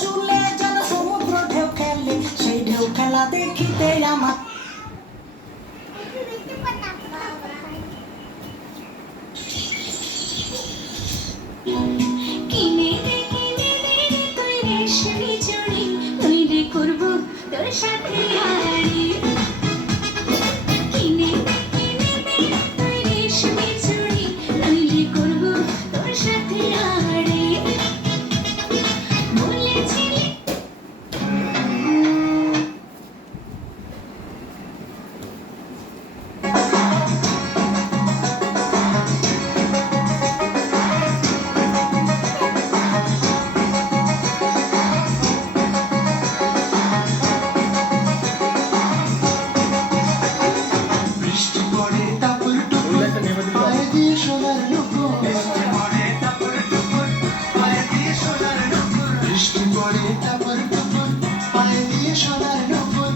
চুলে যেন সমুদ্র ঢেউ খেলে, সেই ঢেউ খেলা দেখিতে আমার কিনে দে তুই রেশমি চুড়ি, তৈরি করবো তোর সাথে হাড়ি। কিনে দে তুই রেশমি চুড়ি, তৈরি করবো তোর সাথে হাড়ি। বলেছিলি টাপুর টুপুর পায়ে দিয়ে সোনার নুপুর, বৃষ্টি পড়ে টাপুর টুপুর পায়ে দিয়ে সোনার নুপুর, বৃষ্টি পড়ে টাপুর টুপুর পায়ে দিয়ে সোনার নুপুর।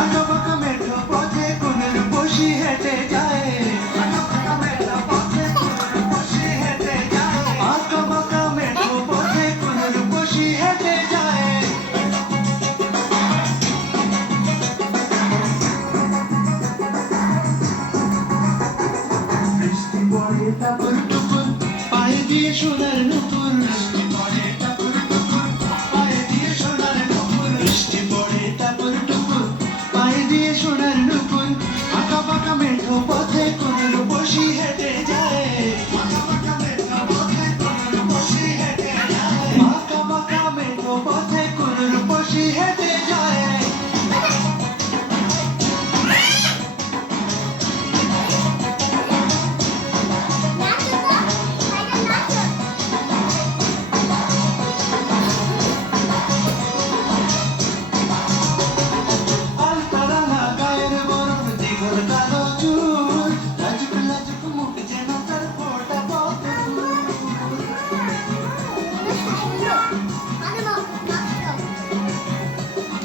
আঁকা বাঁকা মেঠো পথে কোন রূপসী হেঁটে যায়, আঁকা বাঁকা মেঠো পথে কোন রূপসী হেঁটে যায়, আঁকা বাঁকা মেঠো পথে কোন রূপসী হেঁটে যায়।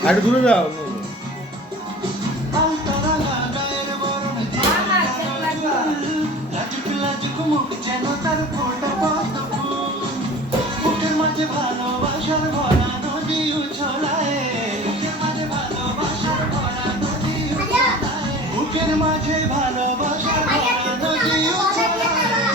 আর দূরে যাও। ভালোবাসার ভরা নদী উছলায়, বুকের মাঝে ভালোবাসার ভরা নদী উছলায়।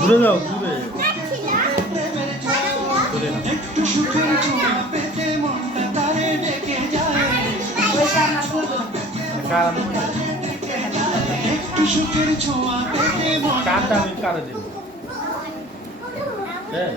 দূরে যাও, দূরে। একটু সুখের ছোঁয়া পেতে মনটা তারে ডেকে যায়, একটু সুখের ছোঁয়া পেতে মনটা কারটা আমি কারে দেব? হ্যাঁ।